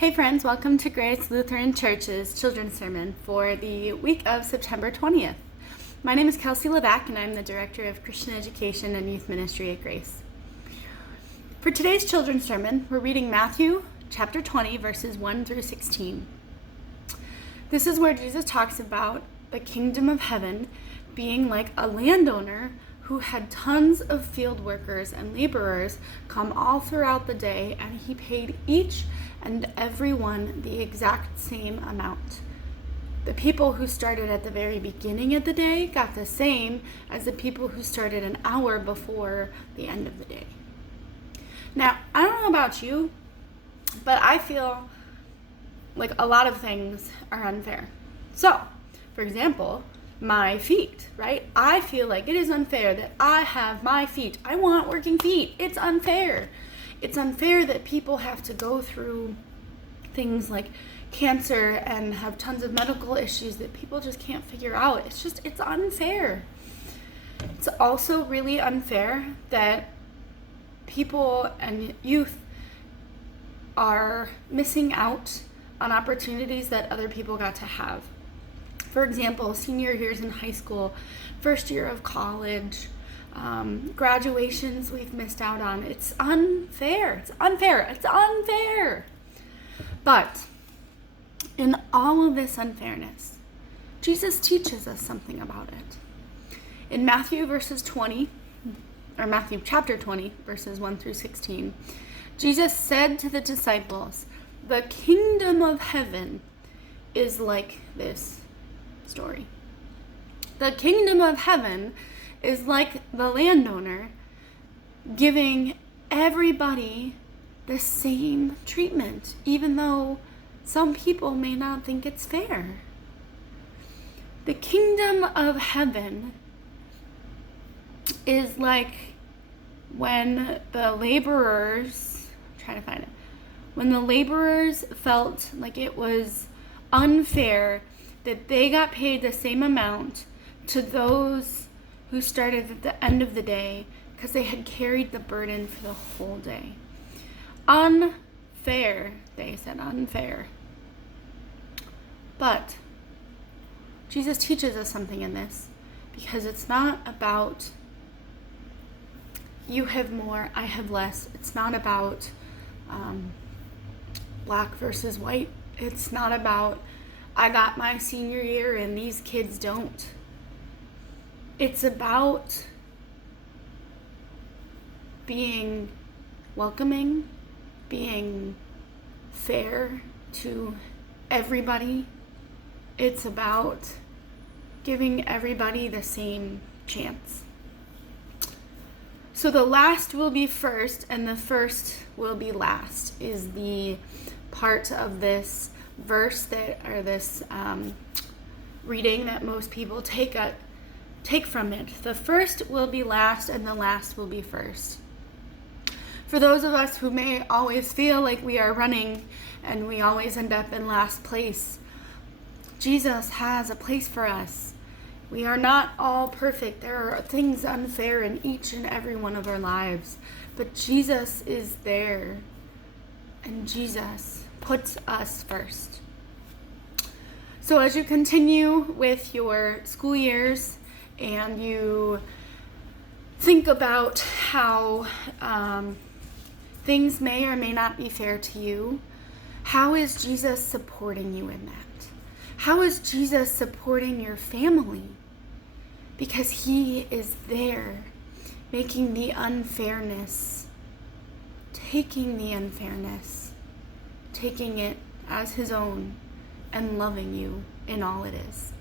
Hey friends, welcome to Grace Lutheran Church's Children's Sermon for the week of September 20th. My name is Kelsey Levack and I'm the Director of Christian Education and Youth Ministry at Grace. For today's Children's Sermon, we're reading Matthew chapter 20 verses 1 through 16. This is where Jesus talks about the kingdom of heaven being like a landowner who had tons of field workers and laborers come all throughout the day, and he paid each and every one the exact same amount. The people who started at the very beginning of the day got the same as the people who started an hour before the end of the day. Now, I don't know about you, but I feel like a lot of things are unfair. So, for example, my feet, right? I feel like it is unfair that I have my feet. I want working feet. It's unfair. It's unfair that people have to go through things like cancer and have tons of medical issues that people just can't figure out. It's unfair. It's also really unfair that people and youth are missing out on opportunities that other people got to have. For example, senior years in high school, first year of college, graduations we've missed out on. It's unfair. It's unfair. It's unfair. But in all of this unfairness, Jesus teaches us something about it. In Matthew chapter 20, verses 1 through 16, Jesus said to the disciples, "The kingdom of heaven is like this story. The kingdom of heaven is like the landowner giving everybody the same treatment, even though some people may not think it's fair. The kingdom of heaven is like when the laborers, when the laborers felt like it was unfair that they got paid the same amount to those who started at the end of the day because they had carried the burden for the whole day. Unfair, they said, unfair. But Jesus teaches us something in this, because it's not about you have more, I have less. It's not about black versus white. It's not about I got my senior year and these kids don't. It's about being welcoming, being fair to everybody. It's about giving everybody the same chance. So the last will be first and the first will be last is the part of this verse this reading that most people take from it. The first will be last and the last will be first. For those of us who may always feel like we are running and we always end up in last place, Jesus has a place for us. We are not all perfect. There are things unfair in each and every one of our lives, but Jesus is there, and Jesus puts us first. So as you continue with your school years and you think about how things may or may not be fair to you, how is Jesus supporting you in that? How is Jesus supporting your family? Because he is there, making the unfairness, taking the unfairness, taking it as his own, and loving you in all it is.